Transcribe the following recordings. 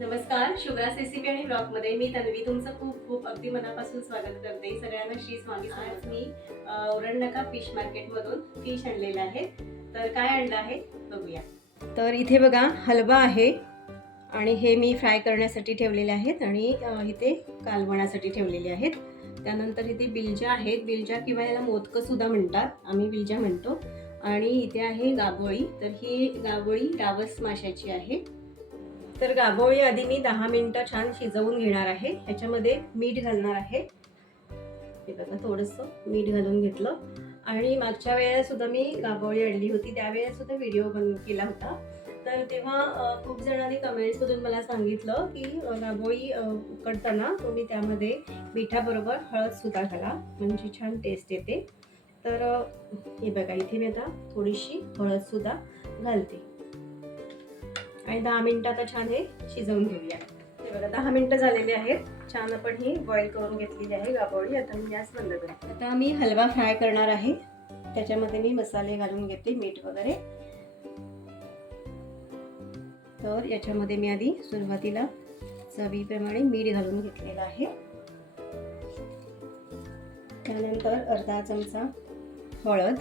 नमस्कार शुभ्रास रेसिपी आणि ब्लॉगमध्ये मी तन्वी. तुमचं खूप खूप अगदी मनापासून स्वागत करते. सगळ्यांना श्री स्वामी आज मी औरंडका फिश मार्केट मधून फिश आणलेलं आहे. तर काय आणलं आहे? बघूया. तर इथे बघा हलवा आहे आणि हे मी फ्राय करण्यासाठी ठेवलेले आहेत आणि इथे कालवणासाठी ठेवलेले आहेत. त्यानंतर इथे बिलजा आहेत. बिलजा किंवा याला मोदकंसुद्धा म्हणतात आम्ही बिलजा म्हणतो. आणि इथे आहे गाबोळी. तर ही गाबोळी डावस माशाची आहे. तर गाभोळी आधी मी दहा मिनटं छान शिजवून घेणार आहे. ह्याच्यामध्ये मीठ घालणार आहे. हे बघा थोडंसं मीठ घालून घेतलं. आणि मागच्या वेळेलासुद्धा मी गाभोळी आणली होती. त्यावेळेससुद्धा व्हिडिओ बन केला होता. तर तेव्हा खूप जणांनी कमेंट्समधून मला सांगितलं की गाभोळी उकडताना तुम्ही त्यामध्ये मिठाबरोबर हळदसुद्धा घाला. म्हणजे छान टेस्ट येते. तर हे बघा इथे मी आता थोडीशी हळदसुद्धा घालते. आणि दहा मिनिटं आता छान हे शिजवून घेऊया. हे बघा दहा मिनिटं झालेले आहेत. छान आपण ही बॉईल करून घेतलेली आहे गाबोळी आता मी गॅस बंद करते आता मी हलवा फ्राय करणार आहे. त्याच्यामध्ये मी मसाले घालून घेते मीठ वगैरे. तर याच्यामध्ये मी आधी सुरुवातीला चवीप्रमाणे मीठ घालून घेतलेलं आहे. त्यानंतर अर्धा चमचा हळद.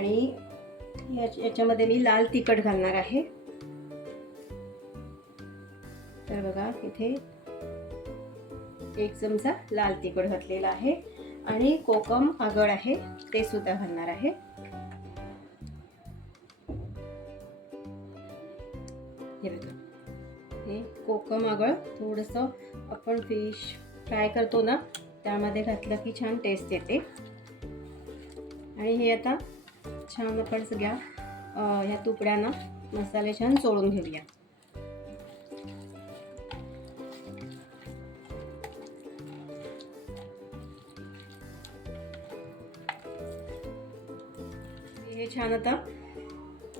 आणि याच्यामध्ये मी लाल तिखट घालणार आहे. तर बघा इथे एक चमचा लाल तिखट घातलेला आहे आणि कोकम आगळ आहे ते सुद्धा घालणार आहे. हे बघा हे कोकम आगळ थोडंसं आपण फिश फ्राय करतो ना त्यामध्ये घातलं की छान टेस्ट येते. आणि हे आता छान आपण सगळ्या ह्या तुकड्यांना मसाले छान चोळून घेऊया. हे छान आता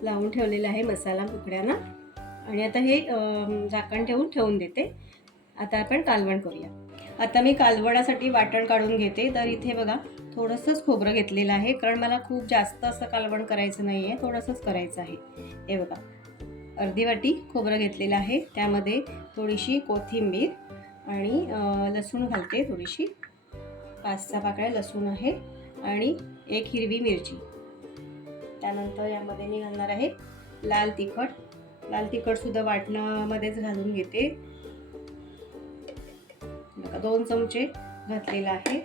लावून ठेवलेलं आहे मसाला तुकड्यांना. आणि आता हे झाकण ठेवून ठेवून देते. आता आपण कालवण करूया. आता मी कालवणासाठी वाटण काढून घेते. तर इथे बघा थोडंसंच खोबरं घेतलेलं आहे. कारण मला खूप जास्त असं कालवण करायचं नाही आहे थोडंसंच करायचं आहे. हे बघा. अर्धी वाटी खोबरं घेतलेलं आहे. त्यामध्ये थोडीशी कोथिंबीर आणि लसूण घालते थोडीशी. पाच सहा पाकळ्या लसूण आहे आणि एक हिरवी मिरची. त्यानंतर यामध्ये मी घालणार आहे लाल तिखट. लाल तिखटसुद्धा वाटणामध्येच घालून घेते. दोन चमचे घातलेला आहे.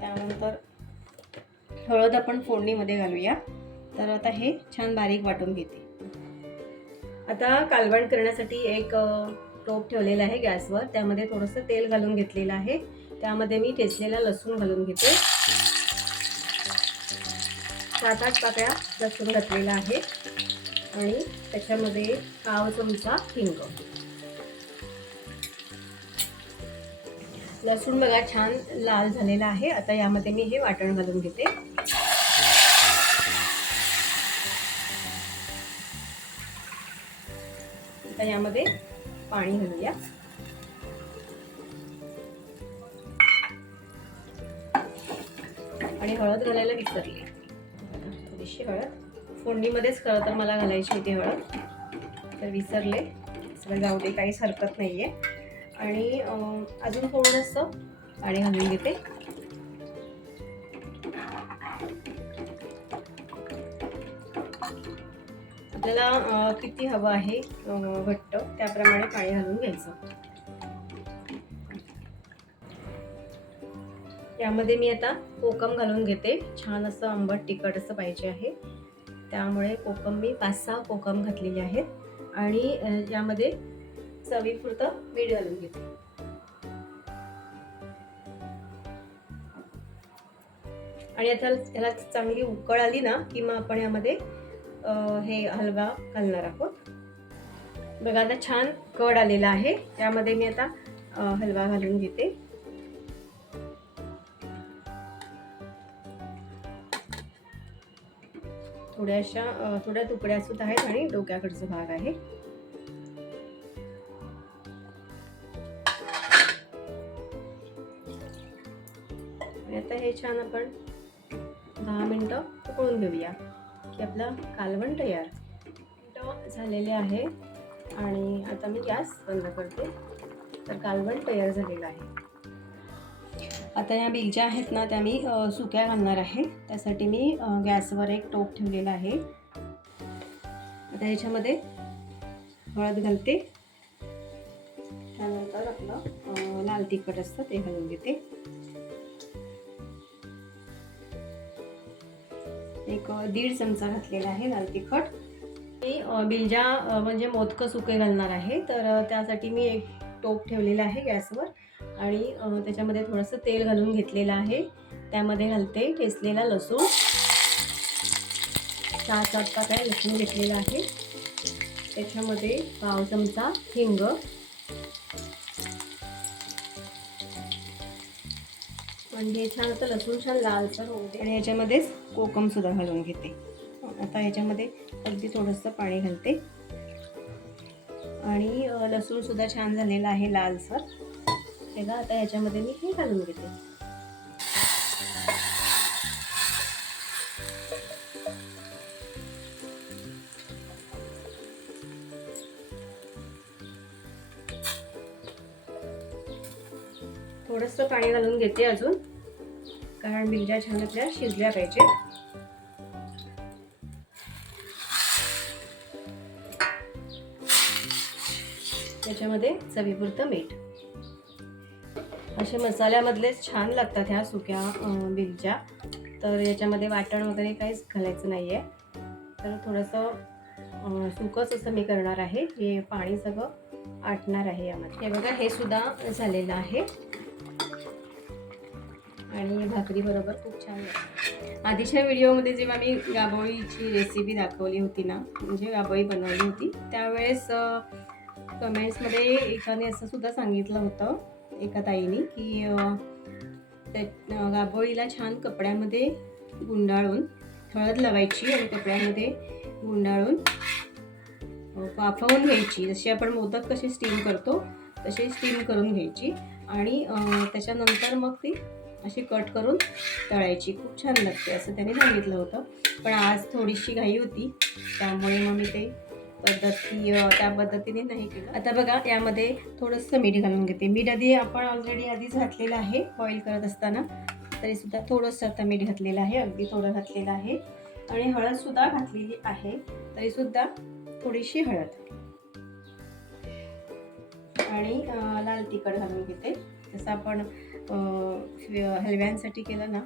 त्यानंतर हळद आपण फोडणीमध्ये घालूया. तर आता हे छान बारीक वाटून घेते. आता कालवण करण्यासाठी एक टोप ठेवलेला आहे गॅसवर. त्यामध्ये थोडंसं तेल घालून घेतलेलं आहे. त्यामध्ये मी ठेचलेला लसूण घालून घेते. सात आठ पाकळ्या लसूण घातलेला आहे. आणि त्याच्यामध्ये पाव चमचा हिंग. लसूण बघा छान लाल झालेला आहे. आता यामध्ये मी हे वाटण घालून घेते. आता यामध्ये पाणी घालूया. आणि हळद घालायला विसरली. थोडीशी हळद. फोडणीमध्येच खरं तर मला घालायची होती हळद. तर विसरले. सगळं जाऊ दे काहीच हरकत नाही आहे आणि अजून थोडंसं पाणी घालून घेते. आपल्याला किती हवं आहे घट्ट त्याप्रमाणे पाणी घालून घ्यायचं. यामध्ये मी आता कोकम घालून घेते. छान असं आंबट तिखट असं पाहिजे आहे. त्यामुळे कोकम मी पाच सहा कोकम घातलेले आहेत. आणि यामध्ये चवीपुरतं मीठ घालून घेते. आणि आता याला चांगली उकळ आली ना की मग आपण यामध्ये हे हलवा घालणार आहोत. बघा आता छान कड आलेला आहे. त्यामध्ये मी आता हलवा घालून घेते. थोड्याशा थोड्या तुकड्या सुद्धा आहेत आणि डोक्याकडचा भाग आहे. आता हे छान आपण दहा मिनटं उकळून घेऊया की आपलं कालवण तयार झालेले आहे. आणि आता मी गॅस बंद करते तर कालवण तयार झालेलं आहे. आता या बिलज्या आहेत ना त्या मी सुक्या घालणार आहे. त्यासाठी मी गॅसवर एक टोप ठेवलेला आहे. आता ह्याच्यामध्ये हळद घालते. त्यानंतर आपलं लाल तिखट असतं ते घालून घेते. एक दीड चमचा घातलेला आहे लाल तिखट. मी बिलजा म्हणजे मोदकं सुके घालणार आहे. तर त्यासाठी मी एक टोप ठेवलेला आहे गॅसवर आणि त्याच्यामध्ये थोडंसं तेल घालून घेतलेलं आहे. त्यामध्ये घालते ठेचलेला लसूण. सहा सात पाकळ्या लसूण घेतलेला आहे. त्याच्यामध्ये पाव चमचा हिंग. म्हणजे छान आता लसूण छान लालसर होते आणि याच्यामध्येच कोकमसुद्धा घालून घेते. आता याच्यामध्ये अगदी थोडंसं पाणी घालते. आणि लसूणसुद्धा छान झालेला आहे लालसर. त्याला आता याच्यामध्ये मी हे घालून घेते. थोडंसं पाणी घालून घेते अजून. कारण बिरजा छान आपल्या शिजल्या पाहिजे. त्याच्यामध्ये चवीपुरतं मीठ. असे मसाल्यामधलेच छान लागतात ह्या सुक्या अं, तर याच्यामध्ये वाटण वगैरे काहीच घालायचं नाही आहे तर थोडंसं सुकंच असं मी करणार आहे. हे पाणी सगळं आटणार आहे यामध्ये. हे बघा हे सुद्धा झालेलं आहे. आणि भाकरी बरोबर खूप छान लागते. आधीच्या व्हिडिओमध्ये जेव्हा मी गाबोळीची रेसिपी दाखवली होती ना म्हणजे गाबोळी बनवली होती त्यावेळेस कमेंट्समध्ये एकाने असं सुद्धा सांगितलं होतं एका ताईने की त्या गाबोळीला छान कपड्यामध्ये गुंडाळून हळद लावायची आणि कपड्यामध्ये गुंडाळून वाफवून घ्यायची. जशी आपण मोदक कशी स्टीम करतो तशी स्टीम करून घ्यायची. आणि त्याच्यानंतर मग ती अशी कट करून तळायची. खूप छान लागते असं त्याने सांगितलं होतं. पण आज थोडीशी घाई होती. त्यामुळे मग मी ते पद्धती त्या पद्धतीने नाही केलं. आता बघा यामध्ये थोडंसं मीठ घालून घेते. मीठ आधी आपण ऑलरेडी आधीच घातलेलं आहे बॉईल करत असताना. तरीसुद्धा थोडंसं आता मीठ घातलेलं आहे. अगदी थोडं घातलेलं आहे. आणि हळदसुद्धा घातलेली आहे. तरीसुद्धा थोडीशी हळद. आणि लाल तिखट घालून घेते. जसं आपण हलव्यांसाठी केलं ना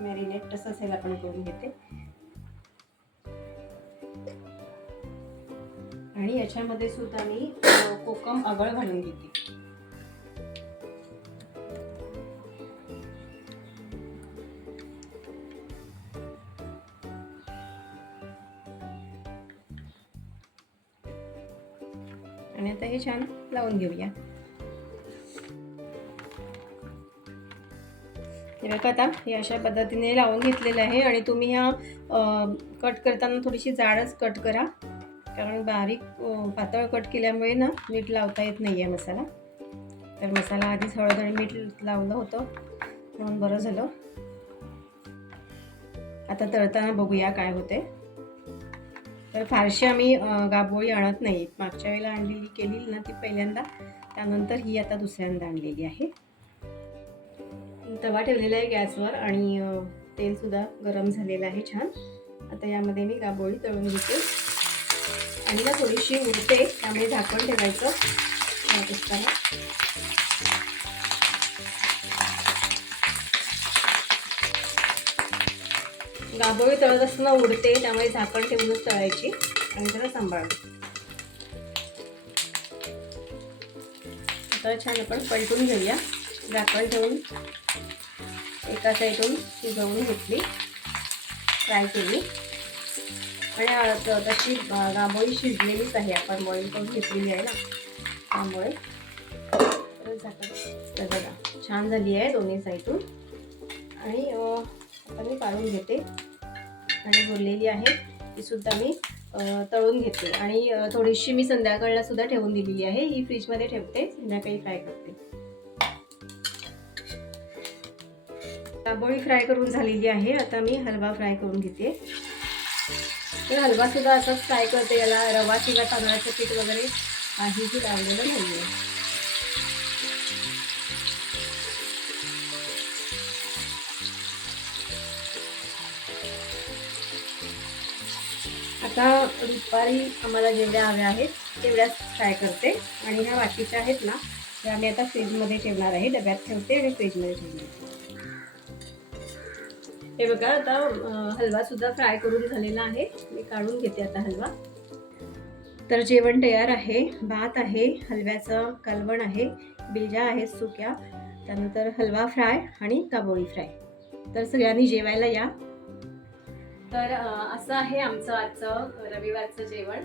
मॅरिनेट तसंच ह्याला पण करून घेते. आणि याच्यामध्ये सुद्धा मी कोकम आगळ घालून घेते. आणि आता हे छान लावून घेऊया. हे बघा आता हे अशा पद्धतीने लावून घेतलेलं आहे आणि तुम्ही ह्या कट करताना थोडीशी जाडच कट करा. कारण बारीक पातळ कट केल्यामुळे ना मीठ लावता येत नाही आहे मसाला. तर मसाला आधीच हळद आणि मीठ लावलं होतं. म्हणून बरं झालं. आता तळताना बघूया काय होते तर फारशी आम्ही गाबोळी आणत नाही. मागच्या वेळेला आणलेली केलेली ना ती पहिल्यांदा त्यानंतर ही आता दुसऱ्यांदा आणलेली आहे. तवा ठेवलेला आहे गॅसवर आणि तेलसुद्धा गरम झालेलं आहे छान. आता यामध्ये मी गाबोळी तळून घेते. आणि ना थोडीशी उडते त्यामुळे झाकण ठेवायचं. असताना गाबोळी तळत असताना उडते त्यामुळे झाकण ठेवूनच तळायची. आणि त्याला सांभाळायचं आता छान आपण पलटून घेऊया. झाकण ठेवून एका साईडून शिजवून घेतली. फ्राय केली. आणि तशी अ, गाबोळी शिजलेलीच आहे. आपण बॉईल करून घेतलेली आहे ना. त्यामुळे झाकण बघा. छान झाली आहे दोन्ही साईडून आणि आता मी काढून घेते. आणि बोललेली आहे. ती सुद्धा मी तळून घेते. आणि थोडीशी मी संध्याकाळला सुद्धा ठेवून दिलेली आहे. ही फ्रीजमध्ये ठेवते. संध्याकाळी फ्राय करते. राबोळी फ्राय करून झालेली आहे. आता मी हलवा फ्राय करून घेते. तर हलवासुद्धा असाच फ्राय करते. याला रवा किंवा तांदळाचं पीठ वगैरे काहीही लावलेलं नाही आहे आता दुपारी आम्हाला जेवढ्या हव्या आहेत तेवढ्याच फ्राय करते. आणि ह्या बाकीच्या आहेत ना त्या आम्ही आता फ्रीजमध्ये ठेवणार आहे. डब्यात ठेवते आणि फ्रीजमध्ये ठेवणार हे बघा आता हलवा सुद्धा फ्राय करून झालेला आहे. मी काढून घेते आता हलवा. तर जेवण तयार आहे. भात आहे हलव्याचं कालवण आहे बिलजा आहेत सुक्या. त्यानंतर हलवा फ्राय आणि काबोळी फ्राय तर सगळ्यांनी जेवायला या. तर असं आहे आमचं आजचं रविवारचं जेवण.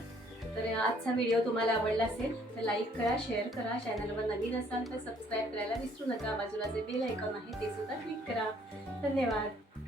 तर आजचा व्हिडिओ तुम्हाला आवडला असेल तर लाईक करा शेअर करा. चॅनलवर नवीन असाल तर सबस्क्राईब करायला विसरू नका. बाजूला जे बेल ऐकॉन आहे ते सुद्धा क्लिक करा. धन्यवाद.